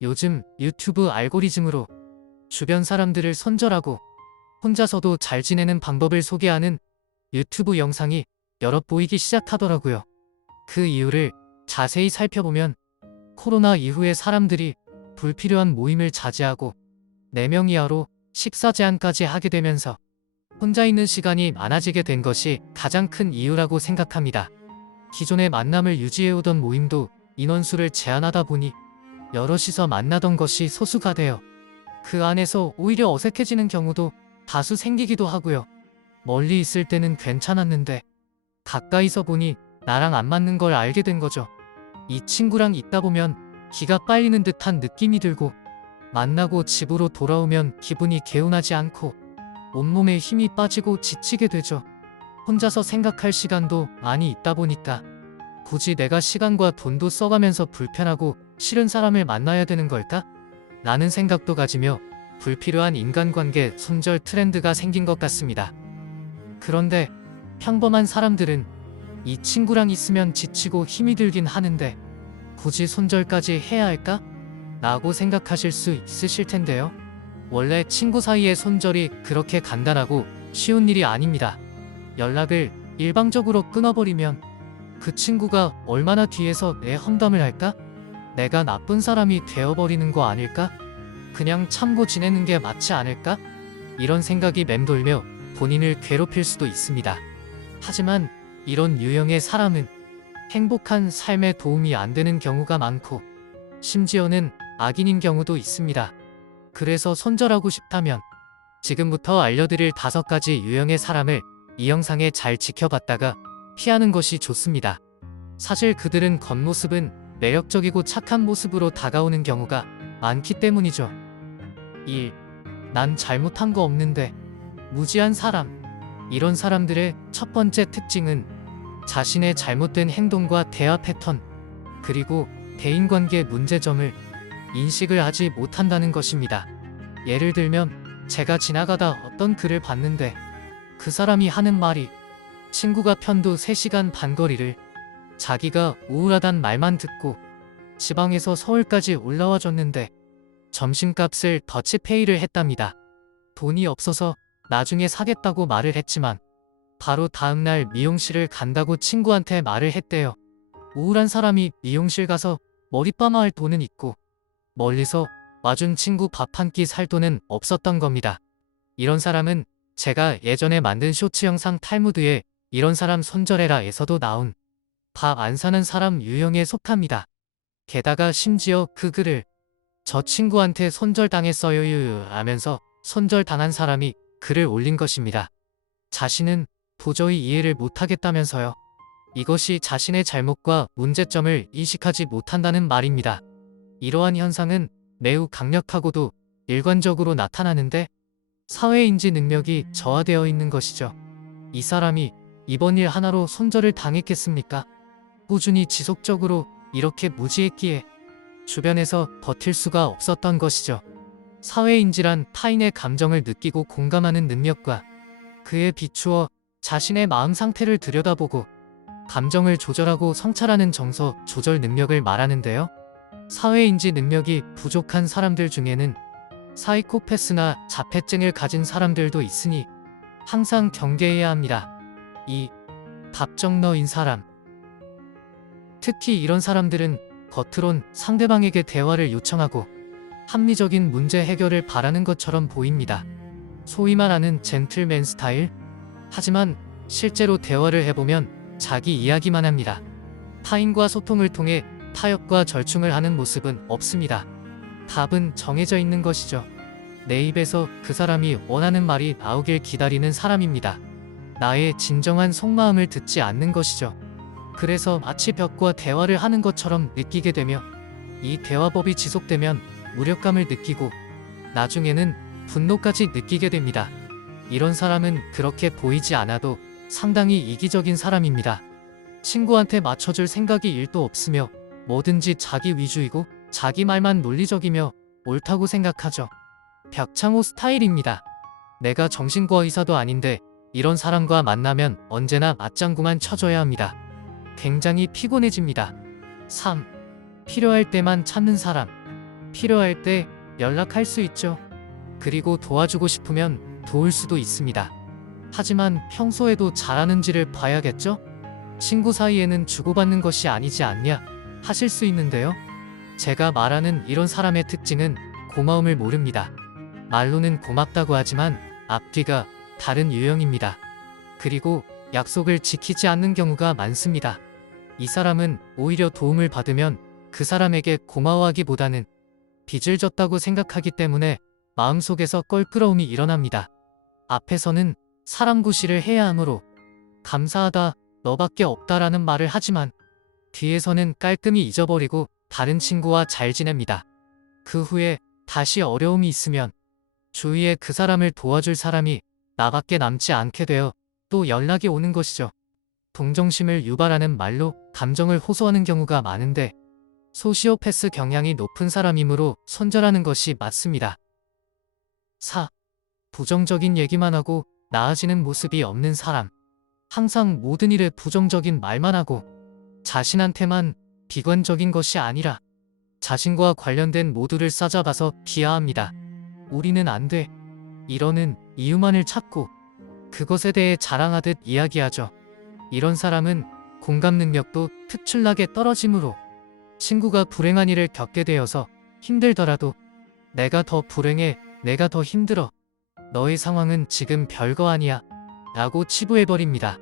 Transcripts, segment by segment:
요즘 유튜브 알고리즘으로 주변 사람들을 손절하고 혼자서도 잘 지내는 방법을 소개하는 유튜브 영상이 여럿 보이기 시작하더라고요. 그 이유를 자세히 살펴보면 코로나 이후에 사람들이 불필요한 모임을 자제하고 4명 이하로 식사 제한까지 하게 되면서 혼자 있는 시간이 많아지게 된 것이 가장 큰 이유라고 생각합니다. 기존의 만남을 유지해오던 모임도 인원수를 제한하다 보니 여럿이서 만나던 것이 소수가 되어 그 안에서 오히려 어색해지는 경우도 다수 생기기도 하고요. 멀리 있을 때는 괜찮았는데 가까이서 보니 나랑 안 맞는 걸 알게 된 거죠. 이 친구랑 있다 보면 기가 빨리는 듯한 느낌이 들고 만나고 집으로 돌아오면 기분이 개운하지 않고 온몸에 힘이 빠지고 지치게 되죠. 혼자서 생각할 시간도 많이 있다 보니까 굳이 내가 시간과 돈도 써가면서 불편하고 싫은 사람을 만나야 되는 걸까? 라는 생각도 가지며 불필요한 인간관계 손절 트렌드가 생긴 것 같습니다. 그런데 평범한 사람들은 이 친구랑 있으면 지치고 힘이 들긴 하는데 굳이 손절까지 해야 할까? 라고 생각하실 수 있으실 텐데요. 원래 친구 사이의 손절이 그렇게 간단하고 쉬운 일이 아닙니다. 연락을 일방적으로 끊어버리면 그 친구가 얼마나 뒤에서 내 험담을 할까? 내가 나쁜 사람이 되어버리는 거 아닐까? 그냥 참고 지내는 게 맞지 않을까? 이런 생각이 맴돌며 본인을 괴롭힐 수도 있습니다. 하지만 이런 유형의 사람은 행복한 삶에 도움이 안 되는 경우가 많고 심지어는 악인인 경우도 있습니다. 그래서 손절하고 싶다면 지금부터 알려드릴 5가지 유형의 사람을 이 영상에 잘 지켜봤다가 피하는 것이 좋습니다. 사실 그들은 겉모습은 매력적이고 착한 모습으로 다가오는 경우가 많기 때문이죠. 1. 난 잘못한 거 없는데 무지한 사람. 이런 사람들의 첫 번째 특징은 자신의 잘못된 행동과 대화 패턴, 그리고 대인관계 문제점을 인식을 하지 못한다는 것입니다. 예를 들면 제가 지나가다 어떤 글을 봤는데 그 사람이 하는 말이 친구가 편도 3시간 반 거리를 자기가 우울하단 말만 듣고 지방에서 서울까지 올라와 줬는데 점심값을 더치페이를 했답니다. 돈이 없어서 나중에 사겠다고 말을 했지만 바로 다음날 미용실을 간다고 친구한테 말을 했대요. 우울한 사람이 미용실 가서 머리 파마할 돈은 있고 멀리서 와준 친구 밥 한 끼 살 돈은 없었던 겁니다. 이런 사람은 제가 예전에 만든 쇼츠 영상 탈무드에 이런 사람 손절해라에서도 나온 밥 안 사는 사람 유형에 속합니다. 게다가 심지어 그 글을 저 친구한테 손절당했어요 하면서 손절당한 사람이 글을 올린 것입니다. 자신은 도저히 이해를 못하겠다면서요. 이것이 자신의 잘못과 문제점을 인식하지 못한다는 말입니다. 이러한 현상은 매우 강력하고도 일관적으로 나타나는데 사회인지 능력이 저하되어 있는 것이죠. 이 사람이 이번 일 하나로 손절을 당했겠습니까? 꾸준히 지속적으로 이렇게 무지했기에 주변에서 버틸 수가 없었던 것이죠. 사회인지란 타인의 감정을 느끼고 공감하는 능력과 그에 비추어 자신의 마음 상태를 들여다보고 감정을 조절하고 성찰하는 정서 조절 능력을 말하는데요. 사회인지 능력이 부족한 사람들 중에는 사이코패스나 자폐증을 가진 사람들도 있으니 항상 경계해야 합니다. 2. 답정너인 사람. 특히 이런 사람들은 겉으론 상대방에게 대화를 요청하고 합리적인 문제 해결을 바라는 것처럼 보입니다. 소위 말하는 젠틀맨 스타일? 하지만 실제로 대화를 해보면 자기 이야기만 합니다. 타인과 소통을 통해 타협과 절충을 하는 모습은 없습니다. 답은 정해져 있는 것이죠. 내 입에서 그 사람이 원하는 말이 나오길 기다리는 사람입니다. 나의 진정한 속마음을 듣지 않는 것이죠. 그래서 마치 벽과 대화를 하는 것처럼 느끼게 되며 이 대화법이 지속되면 무력감을 느끼고 나중에는 분노까지 느끼게 됩니다. 이런 사람은 그렇게 보이지 않아도 상당히 이기적인 사람입니다. 친구한테 맞춰줄 생각이 1도 없으며 뭐든지 자기 위주이고 자기 말만 논리적이며 옳다고 생각하죠. 벽창호 스타일입니다. 내가 정신과 의사도 아닌데 이런 사람과 만나면 언제나 맞장구만 쳐줘야 합니다. 굉장히 피곤해집니다. 3. 필요할 때만 찾는 사람. 필요할 때 연락할 수 있죠. 그리고 도와주고 싶으면 도울 수도 있습니다. 하지만 평소에도 잘하는지를 봐야겠죠? 친구 사이에는 주고받는 것이 아니지 않냐 하실 수 있는데요. 제가 말하는 이런 사람의 특징은 고마움을 모릅니다. 말로는 고맙다고 하지만 앞뒤가 다른 유형입니다. 그리고 약속을 지키지 않는 경우가 많습니다. 이 사람은 오히려 도움을 받으면 그 사람에게 고마워하기보다는 빚을 졌다고 생각하기 때문에 마음속에서 껄끄러움이 일어납니다. 앞에서는 사람 구실을 해야 하므로 감사하다, 너밖에 없다라는 말을 하지만 뒤에서는 깔끔히 잊어버리고 다른 친구와 잘 지냅니다. 그 후에 다시 어려움이 있으면 주위에 그 사람을 도와줄 사람이 나밖에 남지 않게 되어 또 연락이 오는 것이죠. 동정심을 유발하는 말로 감정을 호소하는 경우가 많은데 소시오패스 경향이 높은 사람이므로 손절하는 것이 맞습니다. 4. 부정적인 얘기만 하고 나아지는 모습이 없는 사람. 항상 모든 일에 부정적인 말만 하고 자신한테만 비관적인 것이 아니라 자신과 관련된 모두를 싸잡아서 비하합니다. 우리는 안 돼. 이러는 이유만을 찾고 그것에 대해 자랑하듯 이야기하죠. 이런 사람은 공감 능력도 특출나게 떨어지므로 친구가 불행한 일을 겪게 되어서 힘들더라도 내가 더 불행해, 내가 더 힘들어, 너의 상황은 지금 별거 아니야 라고 치부해버립니다.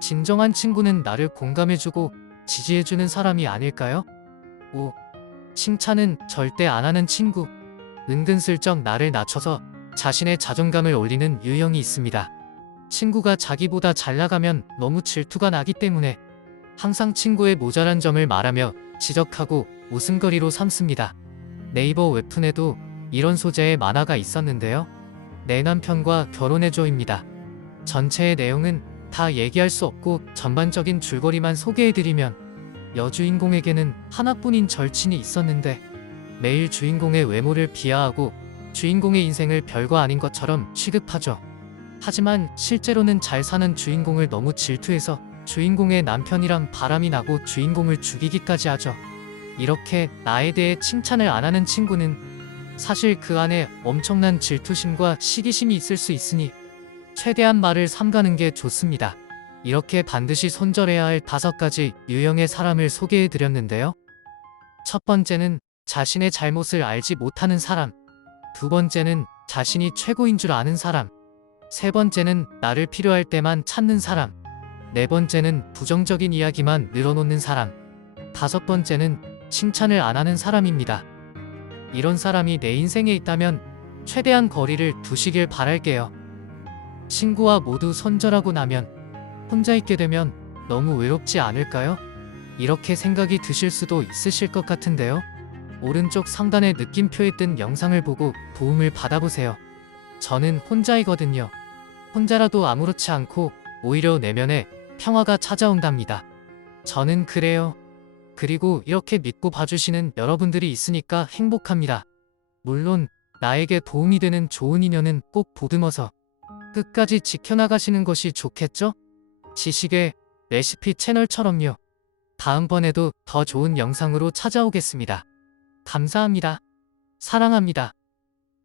진정한 친구는 나를 공감해주고 지지해주는 사람이 아닐까요? 5. 칭찬은 절대 안 하는 친구. 은근슬쩍 나를 낮춰서 자신의 자존감을 올리는 유형이 있습니다. 친구가 자기보다 잘 나가면 너무 질투가 나기 때문에 항상 친구의 모자란 점을 말하며 지적하고 웃음거리로 삼습니다. 네이버 웹툰에도 이런 소재의 만화가 있었는데요. 내 남편과 결혼해줘입니다. 전체의 내용은 다 얘기할 수 없고 전반적인 줄거리만 소개해드리면 여주인공에게는 하나뿐인 절친이 있었는데 매일 주인공의 외모를 비하하고 주인공의 인생을 별거 아닌 것처럼 취급하죠. 하지만 실제로는 잘 사는 주인공을 너무 질투해서 주인공의 남편이랑 바람이 나고 주인공을 죽이기까지 하죠. 이렇게 나에 대해 칭찬을 안 하는 친구는 사실 그 안에 엄청난 질투심과 시기심이 있을 수 있으니 최대한 말을 삼가는 게 좋습니다. 이렇게 반드시 손절해야 할 5가지 유형의 사람을 소개해드렸는데요. 첫 번째는 자신의 잘못을 알지 못하는 사람. 두 번째는 자신이 최고인 줄 아는 사람. 세 번째는 나를 필요할 때만 찾는 사람. 네 번째는 부정적인 이야기만 늘어놓는 사람. 5번째는 칭찬을 안 하는 사람입니다. 이런 사람이 내 인생에 있다면 최대한 거리를 두시길 바랄게요. 친구와 모두 손절하고 나면 혼자 있게 되면 너무 외롭지 않을까요? 이렇게 생각이 드실 수도 있으실 것 같은데요. 오른쪽 상단의 느낌표에 뜬 영상을 보고 도움을 받아보세요. 저는 혼자이거든요. 혼자라도 아무렇지 않고 오히려 내면에 평화가 찾아온답니다. 저는 그래요. 그리고 이렇게 믿고 봐주시는 여러분들이 있으니까 행복합니다. 물론 나에게 도움이 되는 좋은 인연은 꼭 보듬어서 끝까지 지켜나가시는 것이 좋겠죠? 지식의 레시피 채널처럼요. 다음번에도 더 좋은 영상으로 찾아오겠습니다. 감사합니다. 사랑합니다.